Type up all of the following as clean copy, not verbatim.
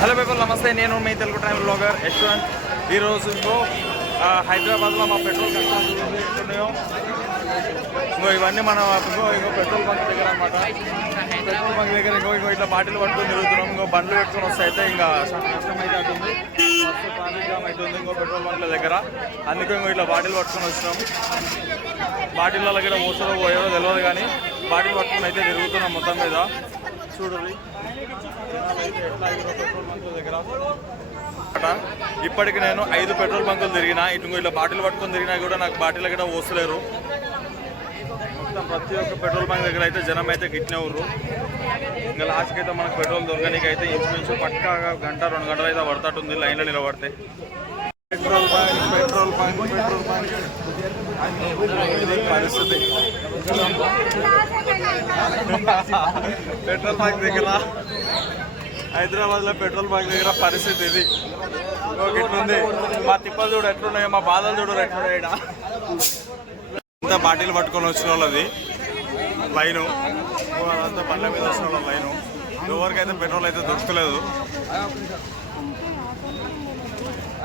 Hello people నమస్తే, నేను మీ Telugu travel blogger Yashwant. ఈరోజు హైదరాబాద్లో మా పెట్రోల్ ఎట్లున్నాయో ఇవన్నీ మనం పెట్రోల్ బంక్ దగ్గర అనమాట. పెట్రోల్ బంక్ దగ్గర ఇట్లా బాటిల్ పట్టుకొని తిరుగుతున్నాం. బండ్లు పెట్టుకొని వస్తే అయితే ఇంకా కష్టం అయితే అవుతుంది, ఫస్ట్ ట్రాఫిక్ జామ్ అవుతుంది పెట్రోల్ బంక్ల దగ్గర. అందుకే ఇట్లా బాటిల్ పట్టుకొని వచ్చినాం. బాటిల్లో కూడా మోసలో పోయేదో తెలియదు, కానీ బాటిల్ పట్టుకొని అయితే తిరుగుతున్నాం మొత్తం మీద. చూడండి పెట్రోల్ బంకుల దగ్గర. ఇప్పటికి నేను 5 పెట్రోల్ బంకులు తిరిగినా. ఇట్లా బాటిల్ పట్టుకొని తిరిగినా కూడా నాకు బాటిల్ కూడా పోసలేరు. మొత్తం ప్రతి ఒక్క పెట్రోల్ బంక్ దగ్గర అయితే జనం అయితే గిట్నే ఉర్రు. ఇంకా లాస్ట్కి అయితే మనకు పెట్రోల్ దొరకడానికి అయితే ఇంచుమించు పక్కాగా 1-2 గంటలు అయితే పడుతుంది లైన్లో నిలబడితే. పెట్రోల్ బంక్ ఇది పరిస్థితి. పెట్రోల్ బంక్ దగ్గర హైదరాబాద్లో పెట్రోల్ బంక్ దగ్గర పరిస్థితి ఇది. ఇట్లుంది. మా తిప్పలు చూడు ఎట్లున్నాయో, మా బాధలు చూడు ఎట్లున్నాయి. అంతా బాటిల్ పట్టుకొని వచ్చిన వాళ్ళది లైను, అదంతా బండ్ల మీద వచ్చిన వాళ్ళ లైను. ఎవరికైతే పెట్రోల్ అయితే దొరకలేదు.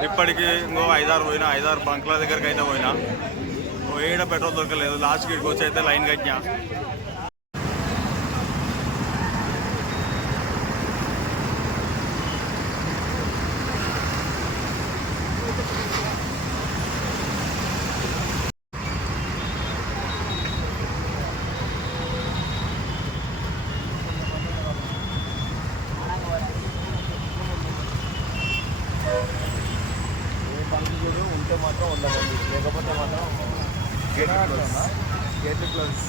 ఇప్పటికీ 5-6 బంక్ల దగ్గరికి అయితే పోయినా, ఏడ పెట్రోల్ దొరకలేదు. లాస్ట్ గిడికి వచ్చి అయితే లైన్ కట్టినా. ఉంటే మాత్రం 100 మంది, లేకపోతే మాత్రం గేట్ క్లోజ్.